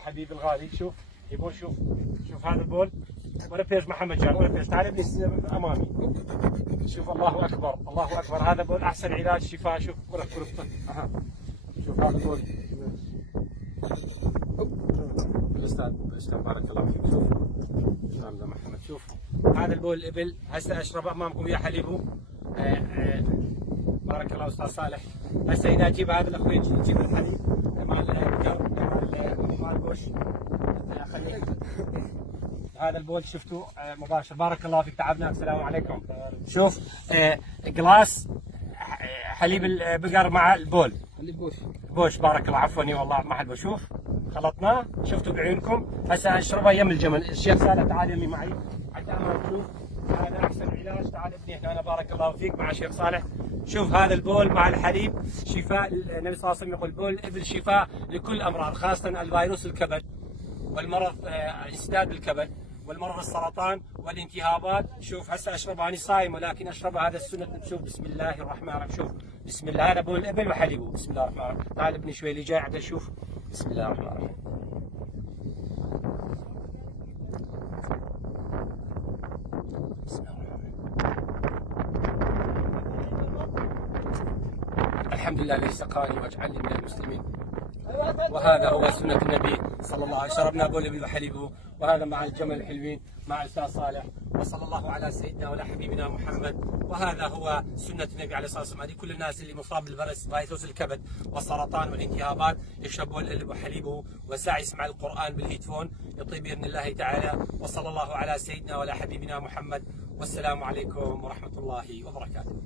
حبيبي الغالي شوف يبون شوف هذا البول ولا بيش محمد جان ولا بيش تعال ابني امامي شوف الله اكبر الله اكبر هذا بول احسن علاج شفاء شوف كرة شوف هذا البول الاستاذ بارك الله فيك شوف شلون محمد شوف هذا البول الابل هسه اشرب امامكم يا حليبه بارك الله استاذ صالح هسه اذا اجيب هذا الاخوي يجيب الحليب مال بوش هذا البول شفتوا مباشر بارك الله فيك تعبناك السلام عليكم شوف جلاس حليب البقر مع البول بوش بارك الله عفوا والله ما حد بشوف خلطناه شفتوا بعيونكم هسه اشربه يم الجمل الشيخ صالح تعال يمي معي حتى ما تشوف هذا احسن علاج تعال ابني هنا بارك الله فيك مع الشيخ صالح شوف هذا البول مع الحليب شفاء النبي صلى الله عليه وسلم يقول بول الابل شفاء لكل الامراض خاصه الفيروس الكبد والمرض اسداد الكبد والمرض السرطان والالتهابات شوف هسه اشرب انا صايم ولكن اشرب هذا السنه شوف بسم الله الرحمن الرحيم شوف بسم الله هذا بول الابل وحليبه بسم الله الرحمن الرحيم تعال ابني شوي اللي جاي عدل شوف بسم الله الرحمن الرحيم بسم الله الرحمن الرحيم الحمد لله الذي سقاني واجعلني من المسلمين وهذا هو سنة النبي صلى الله عليه وسلم شربنا بول الابل وحليبه وهذا مع الجمل الحلوين مع الاستاذ صالح وصلى الله على سيدنا وعلى حبيبنا محمد وهذا هو سنة النبي عليه الصلاة والسلام هذه كل الناس اللي مصاب بالفيروس الكبد والسرطان والالتهابات يشرب بول الابل وحليبه والساعة يسمع القرآن بالهيدفون يطيب بإذن الله تعالى وصلى الله على سيدنا وعلى حبيبنا محمد والسلام عليكم ورحمة الله وبركاته.